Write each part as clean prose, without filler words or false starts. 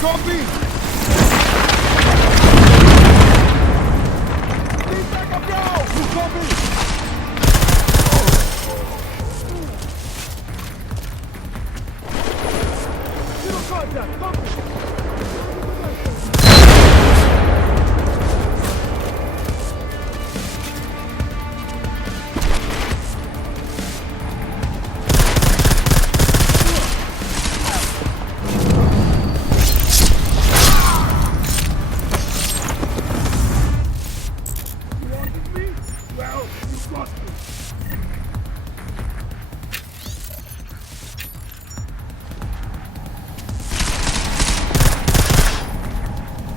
Copy! Need backup now! You copy? Zero contact! Copy!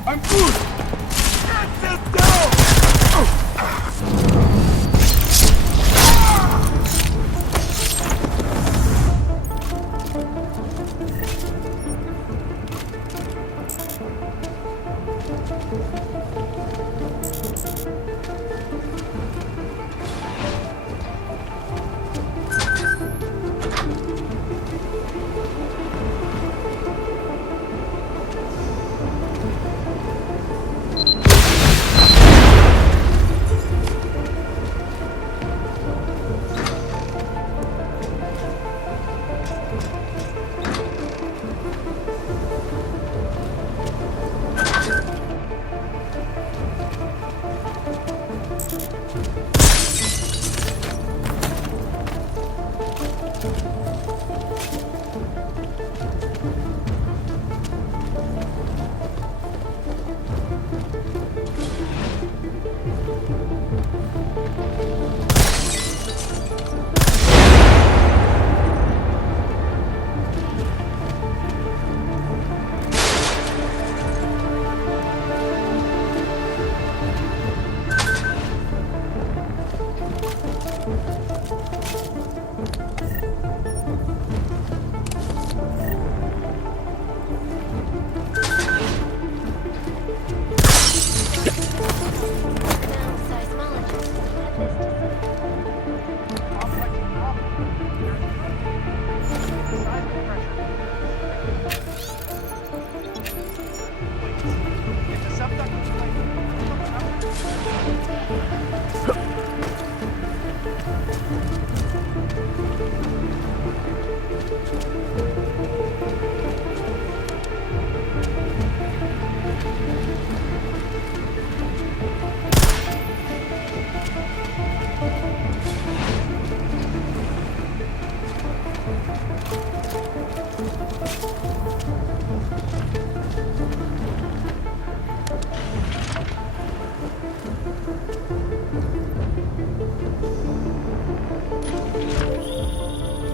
I'm good! Get them down!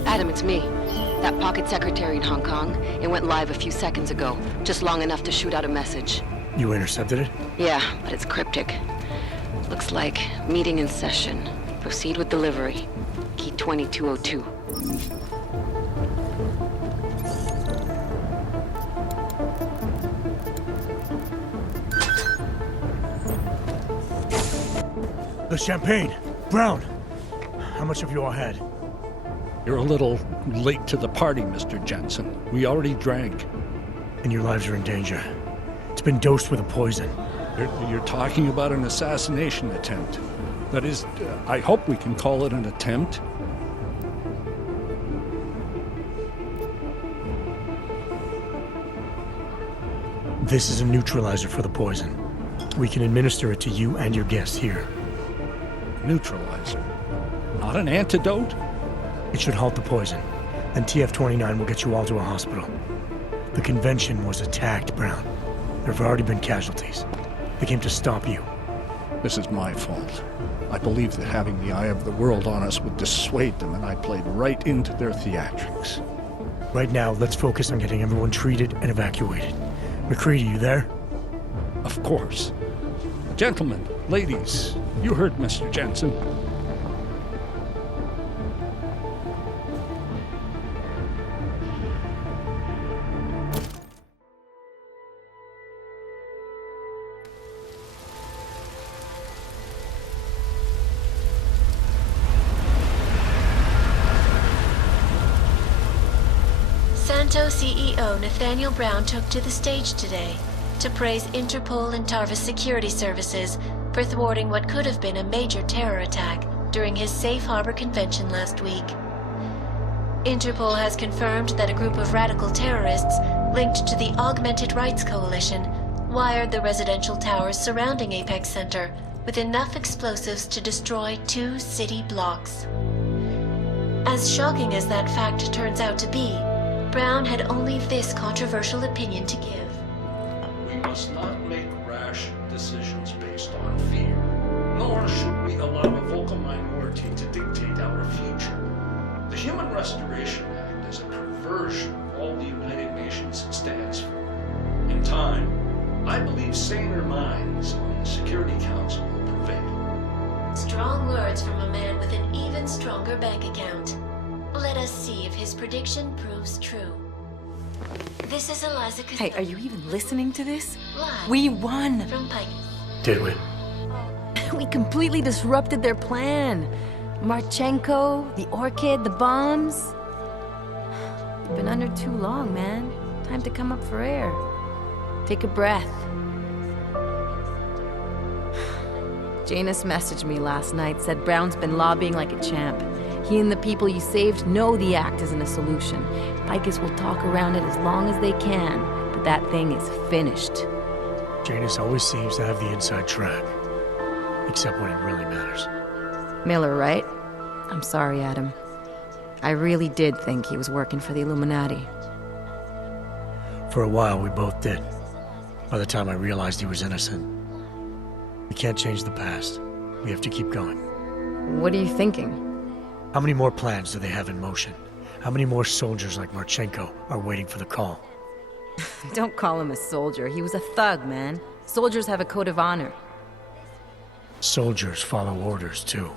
Adam, it's me. That pocket secretary in Hong Kong. It went live a few seconds ago. Just long enough to shoot out a message. You intercepted it? Yeah, but it's cryptic. Looks like meeting in session. Proceed with delivery. Key 2202. The champagne! Brown! How much have you all had? You're a little late to the party, Mr. Jensen. We already drank. And your lives are in danger. It's been dosed with a poison. You're talking about an assassination attempt. That is, I hope we can call it an attempt. This is a neutralizer for the poison. We can administer it to you and your guests here. Neutralizer? Not an antidote? It should halt the poison. Then TF-29 will get you all to a hospital. The convention was attacked, Brown. There have already been casualties. They came to stop you. This is my fault. I believed that having the eye of the world on us would dissuade them, and I played right into their theatrics. Right now, let's focus on getting everyone treated and evacuated. McCready, you there? Of course. Gentlemen, ladies, you heard Mr. Jensen. NATO CEO Nathaniel Brown took to the stage today to praise Interpol and Tarvis security services for thwarting what could have been a major terror attack during his Safe Harbor convention last week. Interpol has confirmed that a group of radical terrorists linked to the Augmented Rights Coalition wired the residential towers surrounding Apex Center with enough explosives to destroy 2 city blocks. As shocking as that fact turns out to be, Brown had only this controversial opinion to give. We must not make rash decisions based on fear, nor should we allow a vocal minority to dictate our future. The Human Restoration Act is a perversion of all the United Nations stands for. In time, I believe saner minds on the Security Council will prevail. Strong words from a man with an even stronger bank account. Let us see if his prediction proves true. This is Eliza Hey, are you even listening to this? Live We won! from Pike. Did we? We completely disrupted their plan. Marchenko, the Orchid, the bombs. You've been under too long, man. Time to come up for air. Take a breath. Janus messaged me last night, said Brown's been lobbying like a champ. He and the people you saved know the act isn't a solution. Picus will talk around it as long as they can, but that thing is finished. Janus always seems to have the inside track. Except when it really matters. Miller, right? I'm sorry, Adam. I really did think he was working for the Illuminati. For a while, we both did. By the time I realized he was innocent. We can't change the past. We have to keep going. What are you thinking? How many more plans do they have in motion? How many more soldiers like Marchenko are waiting for the call? Don't call him a soldier. He was a thug, man. Soldiers have a code of honor. Soldiers follow orders, too.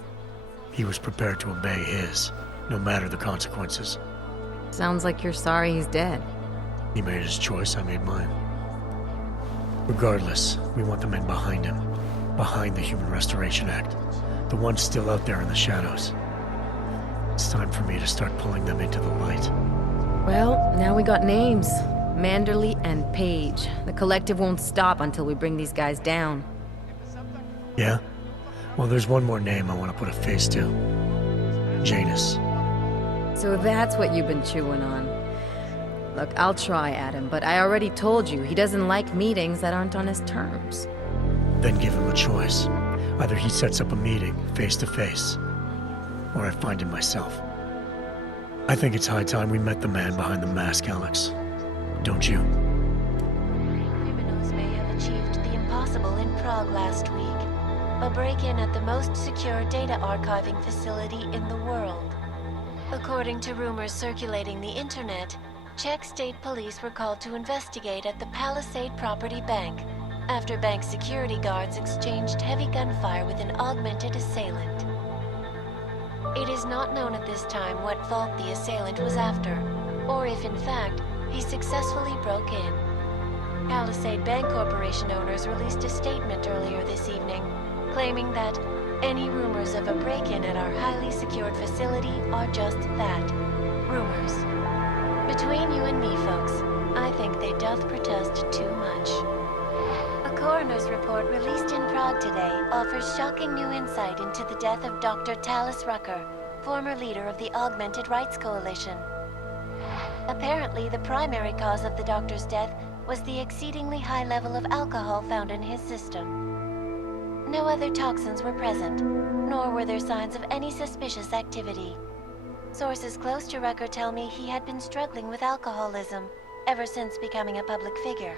He was prepared to obey his, no matter the consequences. Sounds like you're sorry he's dead. He made his choice, I made mine. Regardless, we want the men behind him. Behind the Human Restoration Act. The ones still out there in the shadows. It's time for me to start pulling them into the light. Well, now we got names. Manderley and Page. The collective won't stop until we bring these guys down. Yeah? Well, there's one more name I want to put a face to. Janus. So that's what you've been chewing on. Look, I'll try, Adam, but I already told you he doesn't like meetings that aren't on his terms. Then give him a choice. Either he sets up a meeting, face to face, or I find him myself. I think it's high time we met the man behind the mask, Alex. Don't you? Criminals may have achieved the impossible in Prague last week. A break-in at the most secure data archiving facility in the world. According to rumors circulating the internet, Czech state police were called to investigate at the Palisade Property Bank after bank security guards exchanged heavy gunfire with an augmented assailant. It is not known at this time what fault the assailant was after, or if in fact he successfully broke in. Palisade Bank Corporation owners released a statement earlier this evening, claiming that any rumors of a break-in at our highly secured facility are just that, rumors. Between you and me, folks, I think they doth protest too much. A coroner's report released in Prague today offers shocking new insight into the death of Dr. Talis Rucker, former leader of the Augmented Rights Coalition. Apparently, the primary cause of the doctor's death was the exceedingly high level of alcohol found in his system. No other toxins were present, nor were there signs of any suspicious activity. Sources close to Rucker tell me he had been struggling with alcoholism ever since becoming a public figure.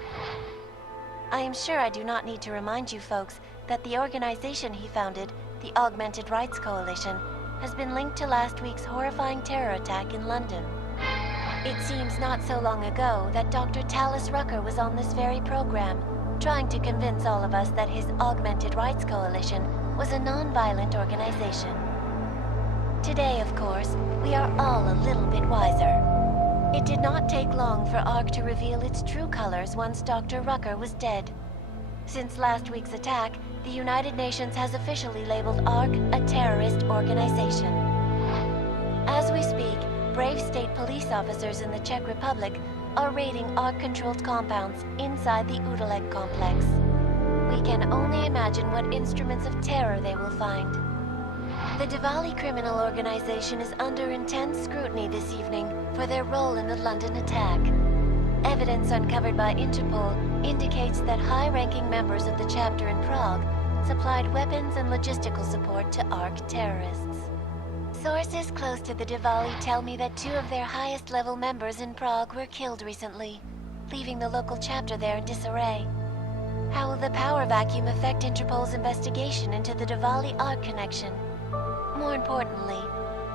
I am sure I do not need to remind you folks that the organization he founded, the Augmented Rights Coalition, has been linked to last week's horrifying terror attack in London. It seems not so long ago that Dr. Talis Rucker was on this very program, trying to convince all of us that his Augmented Rights Coalition was a non-violent organization. Today, of course, we are all a little bit wiser. It did not take long for ARC to reveal its true colors once Dr. Rucker was dead. Since last week's attack, the United Nations has officially labeled ARC a terrorist organization. As we speak, brave state police officers in the Czech Republic are raiding ARC-controlled compounds inside the Udalek complex. We can only imagine what instruments of terror they will find. The Diwali criminal organization is under intense scrutiny this evening for their role in the London attack. Evidence uncovered by Interpol indicates that high-ranking members of the chapter in Prague supplied weapons and logistical support to ARC terrorists. Sources close to the Diwali tell me that 2 of their highest-level members in Prague were killed recently, leaving the local chapter there in disarray. How will the power vacuum affect Interpol's investigation into the Diwali ARC connection? More importantly,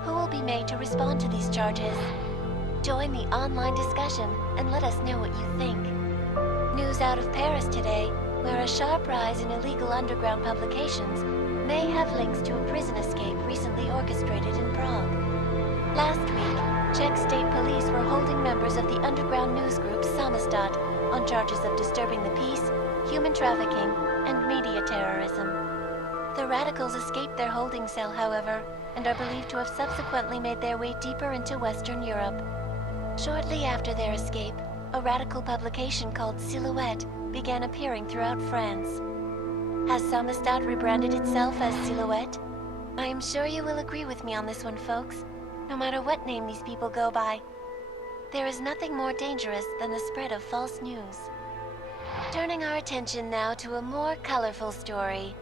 who will be made to respond to these charges? Join the online discussion and let us know what you think. News out of Paris today, where a sharp rise in illegal underground publications may have links to a prison escape recently orchestrated in Prague. Last week, Czech state police were holding members of the underground news group Samizdat on charges of disturbing the peace, human trafficking, and media terrorism. The radicals escaped their holding cell, however, and are believed to have subsequently made their way deeper into Western Europe. Shortly after their escape, a radical publication called Silhouette began appearing throughout France. Has Samizdat rebranded itself as Silhouette? I am sure you will agree with me on this one, folks, no matter what name these people go by. There is nothing more dangerous than the spread of false news. Turning our attention now to a more colorful story.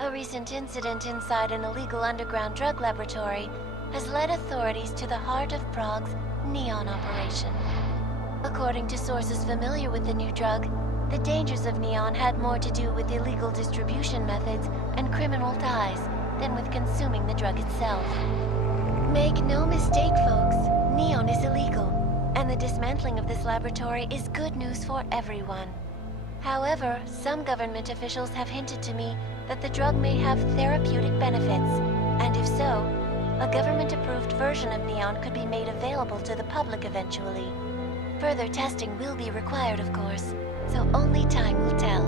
A recent incident inside an illegal underground drug laboratory has led authorities to the heart of Prague's Neon operation. According to sources familiar with the new drug, the dangers of Neon had more to do with illegal distribution methods and criminal ties than with consuming the drug itself. Make no mistake, folks, Neon is illegal, and the dismantling of this laboratory is good news for everyone. However, some government officials have hinted to me that the drug may have therapeutic benefits, and if so, a government-approved version of Neon could be made available to the public eventually. Further testing will be required, of course, so only time will tell.